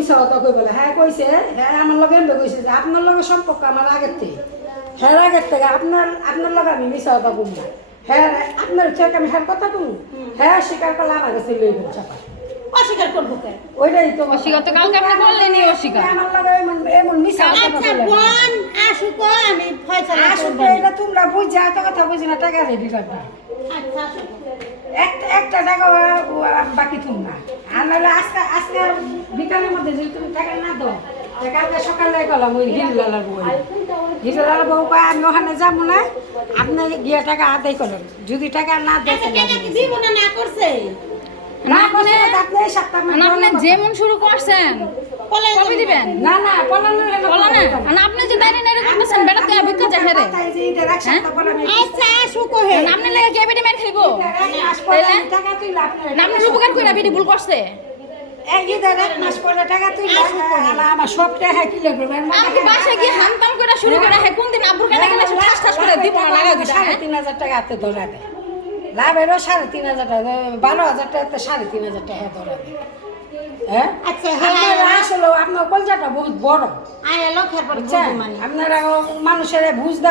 মিছা কথা কই বলে হ্যাঁ কইছে হ্যাঁ আমার লগে এমবে কইছে যে আপনার লগে সম্পর্ক আমার আগের থেকে হ্যাঁ আগের থেকে আপনার লগে আমি মিছা কথা কম না হ্যাঁ আপনার থেকে আমি হ্যাঁ কথা কম হ্যাঁ স্বীকার করলে আমার কাছে লই দেবো চাপা অস্বীকার করবো কেন? ওইটাই তো অস্বীকার তো কালকে আপনি করলেনই অস্বীকার। আমার লগে এমন মিছা কথা আচ্ছা বলে বোন আসুক আমি ফয়সালা আসলে করব। এটা তোমরা বুঝা এত কথা বুঝি না টাকা রেডি করবা আচ্ছা আসুক। একটা টাকা বাকি তোমরা আর নাহলে আজকে বিকালের মধ্যে যদি তুমি টাকা না দাও কালকে সকালে গেলাম ওই হিরলালার বউ হিরলালার বউ কয় আমি ওখানে যাবো না আপনি গিয়ে টাকা আদায় করেন যদি টাকা না দেয় আচ্ছা টাকা কি দিব না না করছে? না করলে আপনি এই সপ্তাহ আপনি যেমন শুরু করছেন বলে কবে দিবেন? না না পলানোর বলো না আপনি যে দাঁড়িয়ে নেড়ে করতেছেন বেটা তুই ভিক্ষা চাহে রে আচ্ছা আসুক হে। আপনি লেগে কে বেটি মেরে খাইবো টাকা তুই না আপনার উপকার করে বেটি ভুল করছে এক মাস পরে টাকা তুই আমার সব টাকা কিলে করবেন আপনি বাসায় গিয়ে হামতাম করে শুরু করে হে কোন দিন আব্বুর কানে গেলে ঠাস ঠাস করে দিব না লাগা দিটা 3,500 টাকা হাতে ধরা দেয় লাভেরও 3,500 টাকা 12,000 টাকা 3,500 টাকা ধরা দেয় হ্যাঁ আচ্ছা আপনার আসলে আপনার কলজাটা বহুত বড় আয় লক্ষের পর বুঝছেন মানে আপনারা মানুষের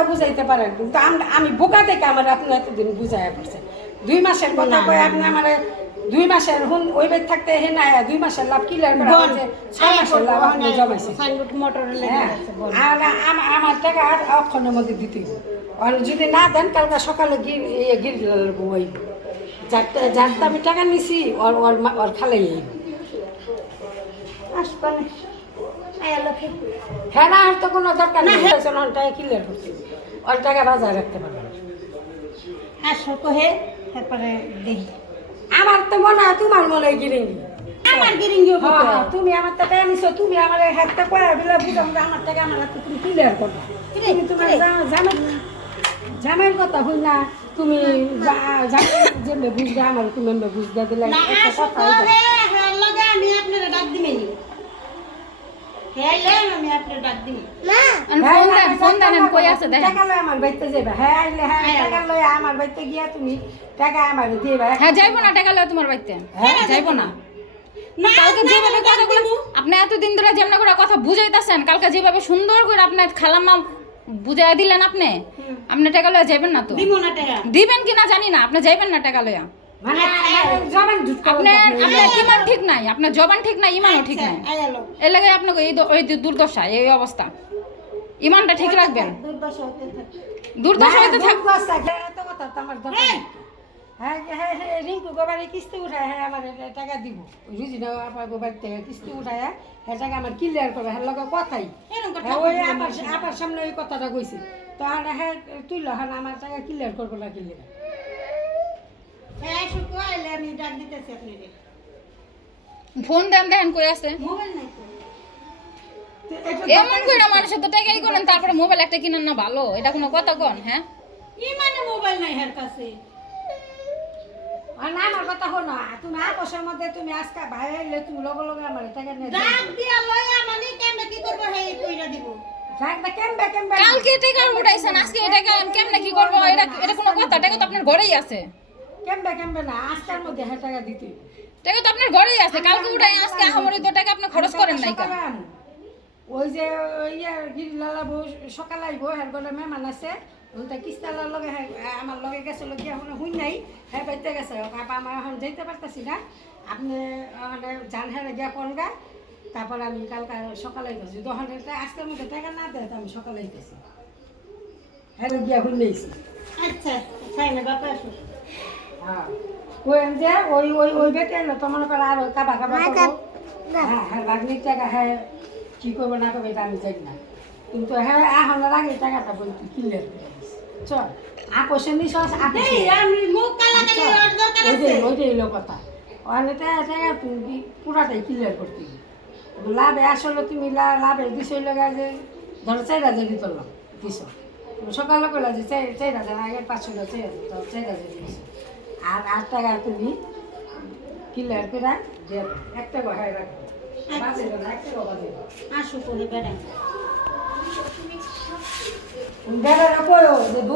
বুঝাইতে পারেন কিন্তু আমি বোকা থেকে আমার আপনি এতদিন বুঝাইয়া পড়ছেন 2 মাসের কথা কয়ে আপনি আমার 2 মাসের ওই বেদ থাকতে হে না 2 মাসের লাভ ক্লিয়ার করা হয়েছে 6 মাসের লাভ আপনি জমাইছেন সাইনবোর্ড মোটর লেগে আছে বল। আর আমার টাকা আর অক্ষণের মধ্যে দিতে হবে। আর যদি না দেন কালকে সকালে গির বই যার আমি টাকা নিছি ওর খালাই আসবানে আয় লক্ষে হ্যাঁ না আর তো কোনো দরকার নেই টাকা ক্লিয়ার করতে ওর টাকা বাজার রাখতে পারবেন আসুক হে তারপরে দেখি। আমার তো মনে হয় তোমার মনে হয় গিরিঙ্গি আমার গিরিঙ্গি তুমি আমার টাকা নিছো তুমি আমার হাতটা কয়া দিলে বুঝাম যে আমার টাকা আমার হাতে তুমি ক্লিয়ার করবা তুমি তোমার জামাইয়ের কথা হই না তুমি যেমনি বুঝবে আমার তুমি এমনি বুঝতে দিলে না একটা আসুক কথা হইবে। হে হ্যাঁ লগে আমি আপনারে ডাক দিমেনি হে আইলে আমি আপনারে ডাক দিমু না ফোন দেন আমি কই আছে দেখেন টাকা লয় আমার বাড়িতে যাবে হ্যাঁ আইলে হ্যাঁ টাকা লয় আমার বাড়িতে গিয়া তুমি টাকা আমার দিবা হ্যাঁ যাইবো না টাকা লয় তোমার বাড়িতে হ্যাঁ, যাইবো না না কালকে যেভাবে কথাগুলো আপনি এতদিন ধরে যেমন করে কথা বুঝাইতেছেন কালকে যেভাবে সুন্দর করে আপনার খালাম্মা বুঝাই দিলেন আপনি টাকা লয়া যাইবেন না তো দিমু না টাকা দিবেন কি না জানি না আপনি যাইবেন না টাকা লয়া মানে জবান ঝুট করে আপনার ইমান ঠিক নাই আপনার জবান ঠিক নাই ইমানও ঠিক নাই আয়ালো এর লাগে আপনাকে এই দুর্দশা এই অবস্থা ইমানটা ঠিক রাখবেন দুর্দশা হতে থাকে দুর্দশা হইতে থাক এত কথা তো আমার দরকার নেই। হ্যাঁ হ্যাঁ হ্যাঁ রিঙ্কু গোবারে কিস্তি উঠায় হ্যাঁ আমার টাকা দিব রুজিনা আপনার গোবার থেকে কিস্তি উঠায় হ্যাঁ টাকা আমার ক্লিয়ার করে হ্যাঁ লগে কথাই হ্যাঁ ওই আমার সামনে ওই কথাটা কইছি তো হ্যাঁ তুই হ্যাঁ আমার টাকা ক্লিয়ার করবো না ক্লিয়ার হ্যাঁ আসুক আইলে আমি ডাক দিতেছি আপনারে ফোন দেন দেখেন কই আছে মোবাইল নাই তো এমন করে মানুষের তো টাকাই করেন তারপরে মোবাইল একটা কিনেন না ভালো এটা কোনো কথা কোন হ্যাঁ ই মানে মোবাইল নাই হের কাছে আর না আমার কথা হলো তুমি আপোষের মধ্যে তুমি আজকে ভাই এলে তুমি লগে লগে আমার টাকা নিয়ে ডাক দিয়া লইয়া মানে কেমনে কি করব হে কইরা দিব টাকা কেমবে কালকে টাকা উঠাইছেন আজকে টাকা কেমনে কি করবো এটা কোনো কথা টাকা তো আপনার ঘরেই আছে কেমবে না আজকের মধ্যে হ্যাঁ টাকা দিতে টাকা তো আপনার ঘরেই আছে কালকে উঠাই আজকে আহামরি তো টাকা আপনি খরচ করেন নাই কেন ওই যে ইয়ে গিরিলালা বউ সকালে আইব হ্যাঁ গলে মেহমান আছে ওটা কিস্তালার লগে আমার লগে গেছে লোক এখন হুই নাই হ্যাঁ বাইতে গেছে আপা আমার এখন যাইতে পারতেছি না আপনি মানে জান হ্যাঁ গিয়া পনগা তারপর আমি কালকে সকালে গেছি তখন আজকের মধ্যে টাকা না দেয় তো আমি সকালে গেছি হ্যাঁ গিয়া হুই নেইছি আচ্ছা সাইনা বাবা আসুক হ্যাঁ ওই যে ওই বেটে এলো তো মনে করো আর কাবা হ্যাঁ হ্যাঁ বাগনির টাকা হ্যাঁ কি করবো না করবো এটা আমি জানি না কিন্তু হ্যাঁ এখন আগে টাকাটা বলতে ক্লিয়ার করে দিস চল আপোষে নিস আপোষে আমি মুখ কালা কালি ওর দরকার আছে ওইটাই হলো কথা ওখানে টাকা তুমি পুরাটাই ক্লিয়ার করতে লাভে আসলে তুমি লাভে দিছই লগা যে ধরো 4,000 দিতলাম দিছ সকালে কইলা যে 4,000 আগে 500 4,000 দিছ আর 8 টাকা তুমি ক্লিয়ার করে দিয়ে একটা গহায় রাখো বাজে না একটা বাজে আসুক ওরে বেড়া বেড়ার কইও যে